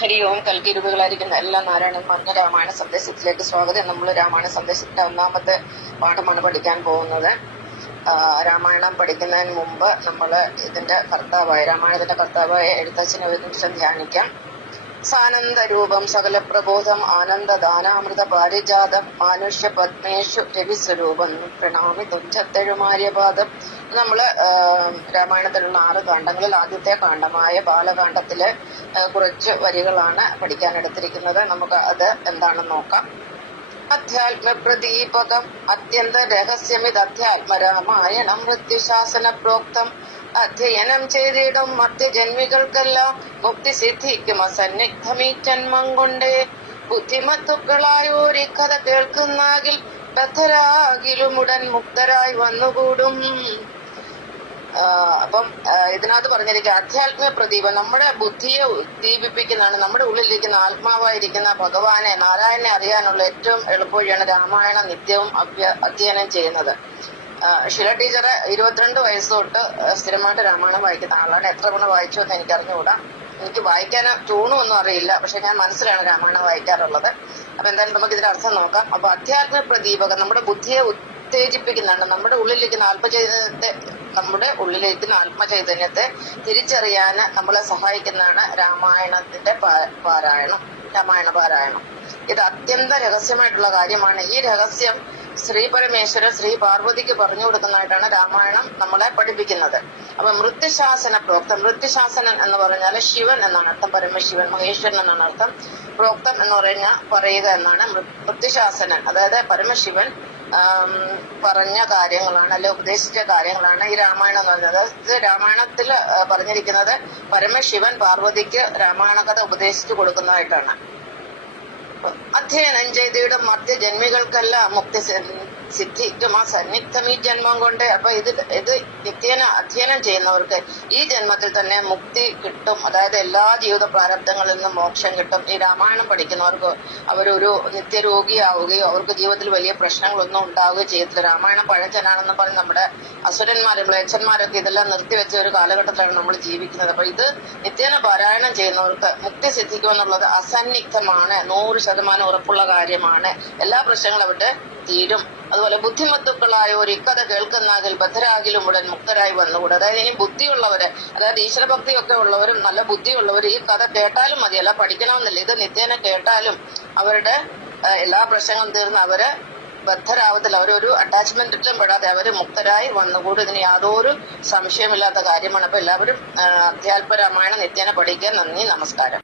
ഹരി ഓം. കൽക്കിരുവുകളായിരിക്കുന്ന എല്ലാ നാരായണന്മാരുടെ രാമായണ സന്ദേശത്തിലേക്ക് സ്വാഗതം. നമ്മൾ രാമായണ സന്ദേശത്തിന്റെ ഒന്നാമത്തെ പാഠമാണ് പഠിക്കാൻ പോകുന്നത്. രാമായണം പഠിക്കുന്നതിന് മുമ്പ് നമ്മൾ രാമായണത്തിന്റെ കർത്താവായ എഴുത്തച്ഛനെ ഒരു നിമിഷം ധ്യാനിക്കാം. സാനന്ദ രൂപം സകല പ്രബോധം ആനന്ദദാനാമൃത പാരിജാതം മാനുഷ്യ പത്മേഷു രവിസ്വരൂപം പ്രണാമി തുഞ്ചത്തെഴുമാര്യപാദം. നമ്മള് രാമായണത്തിലുള്ള 6 കാണ്ഡങ്ങളിൽ ആദ്യത്തെ കാണ്ഡമായ ബാലകാണ്ഡത്തിലെ കുറച്ച് വരികളാണ് പഠിക്കാനെടുത്തിരിക്കുന്നത്. നമുക്ക് അത് എന്താണെന്ന് നോക്കാം. അധ്യാത്മ പ്രദീപകം അത്യന്ത രഹസ്യമിത് അധ്യാത്മ രാമായണം മൃത്യുശാസന പ്രോക്തം അധ്യയനം ചെയ്തിടും മധ്യജന്മികൾക്കെല്ലാം മുക്തി സിദ്ധിക്കും അസന്നിഗ്ധമീ ജന്മം കൊണ്ടേ. ബുദ്ധിമത്തുക്കളായോരി കഥ കേൾക്കുന്നാകിൽ ബദ്ധരാകിലുമുടൻ മുക്തരായി വന്നുകൂടും. അപ്പം ഇതിനകത്ത് പറഞ്ഞിരിക്കുക അധ്യാത്മ പ്രദീപം നമ്മുടെ ബുദ്ധിയെ ദീപിപ്പിക്കുന്നതാണ്. നമ്മുടെ ഉള്ളിലിരിക്കുന്ന ആത്മാവായിരിക്കുന്ന ഭഗവാനെ നാരായണനെ അറിയാനുള്ള ഏറ്റവും എളുപ്പവഴിയാണ് രാമായണം നിത്യവും അധ്യയനം ചെയ്യുന്നത്. ഷില ടീച്ചർ 22 വയസ്സ് തൊട്ട് സ്ഥിരമായിട്ട് രാമായണം വായിക്കുന്ന ആളാണ്. എത്ര തവണ വായിച്ചു എന്ന് എനിക്ക് അറിഞ്ഞുകൂടാ. എനിക്ക് വായിക്കാൻ ട്യൂണും ഒന്നും അറിയില്ല, പക്ഷെ ഞാൻ മനസ്സിലാണ് രാമായണം വായിക്കാറുള്ളത്. അപ്പൊ എന്തായാലും നമുക്ക് ഇതിന്റെ അർത്ഥം നോക്കാം. അപ്പൊ അധ്യാത്മ പ്രദീപകം നമ്മുടെ ബുദ്ധിയെ ഉത്തേജിപ്പിക്കുന്നുണ്ട്. നമ്മുടെ ഉള്ളിലിരിക്കുന്ന ആത്മചൈതന്യത്തെ തിരിച്ചറിയാൻ നമ്മളെ സഹായിക്കുന്നതാണ് രാമായണത്തിന്റെ രാമായണ പാരായണം. ഇത് അത്യന്ത രഹസ്യമായിട്ടുള്ള കാര്യമാണ്. ഈ രഹസ്യം ശ്രീ പരമേശ്വരൻ ശ്രീ പാർവതിക്ക് പറഞ്ഞു കൊടുക്കുന്നതായിട്ടാണ് രാമായണം നമ്മളെ പഠിപ്പിക്കുന്നത്. അപ്പൊ മൃത്യുശാസന പ്രോക്തം, മൃത്യുശാസനൻ എന്ന് പറഞ്ഞാൽ ശിവൻ എന്നാണ് അർത്ഥം. പരമശിവൻ മഹേശ്വരൻ എന്നാണ് അർത്ഥം. പ്രോക്തം എന്ന് പറഞ്ഞാൽ പറയുക എന്നാണ്. മൃത്യുശാസനൻ അതായത് പരമശിവൻ പറഞ്ഞ കാര്യങ്ങളാണ്, അല്ലെ ഉപദേശിച്ച കാര്യങ്ങളാണ് ഈ രാമായണം എന്ന് പറഞ്ഞത്. ഇത് രാമായണത്തിൽ പറഞ്ഞിരിക്കുന്നത് പരമശിവൻ പാർവതിക്ക് രാമായണ കഥ ഉപദേശിച്ചു കൊടുക്കുന്നതായിട്ടാണ്. അധ്യയനം ചെയ്തിടും മധ്യജന്മികൾക്കെല്ലാം മുക്തി സിദ്ധിക്കും ആ സന്നിഗ്ധം ഈ ജന്മം കൊണ്ട്. അപ്പൊ ഇത് നിത്യേന അധ്യയനം ചെയ്യുന്നവർക്ക് ഈ ജന്മത്തിൽ തന്നെ മുക്തി കിട്ടും. അതായത് എല്ലാ ജീവിത പ്രാരബ്ധങ്ങളിൽ നിന്നും മോക്ഷം കിട്ടും. ഈ രാമായണം പഠിക്കുന്നവർക്ക് അവരൊരു നിത്യരോഗിയാവുകയോ അവർക്ക് ജീവിതത്തിൽ വലിയ പ്രശ്നങ്ങളൊന്നും ഉണ്ടാവുകയോ ചെയ്യത്തില്ല. രാമായണം പഴഞ്ചനാണെന്ന് പറഞ്ഞ് നമ്മുടെ അസുരന്മാരും മ്ലേച്ഛന്മാരൊക്കെ ഇതെല്ലാം നിർത്തിവെച്ച ഒരു കാലഘട്ടത്തിലാണ് നമ്മൾ ജീവിക്കുന്നത്. അപ്പൊ ഇത് നിത്യേന പാരായണം ചെയ്യുന്നവർക്ക് മുക്തി സിദ്ധിക്കുമെന്നുള്ളത് അസന്നിഗ്ധമാണ്, 100% ഉറപ്പുള്ള കാര്യമാണ്. എല്ലാ പ്രശ്നങ്ങളും അവിടെ തീരും. അതുപോലെ ബുദ്ധിമത്തുക്കളായ ഒരു ഇക്കഥ കേൾക്കുന്നാകിൽ ബദ്ധരാകിലും ഉടൻ മുക്തരായി വന്നുകൂടെ. അതായത് ഇനി ബുദ്ധിയുള്ളവര്, അതായത് ഈശ്വരഭക്തിയൊക്കെ ഉള്ളവരും നല്ല ബുദ്ധിയുള്ളവർ ഈ കഥ കേട്ടാലും മതി, അല്ല പഠിക്കണമെന്നില്ല. ഇത് നിത്യേന കേട്ടാലും അവരുടെ എല്ലാ പ്രശ്നങ്ങളും തീർന്ന് അവര് ബദ്ധരാവത്തില്ല. അവരൊരു അറ്റാച്ച്മെന്റിലും പെടാതെ അവര് മുക്തരായി വന്നുകൂടും. ഇതിന് യാതൊരു സംശയമില്ലാത്ത കാര്യമാണ്. അപ്പൊ എല്ലാവരും അധ്യാത്മ രാമായണം നിത്യേന പഠിക്കാൻ. നന്ദി, നമസ്കാരം.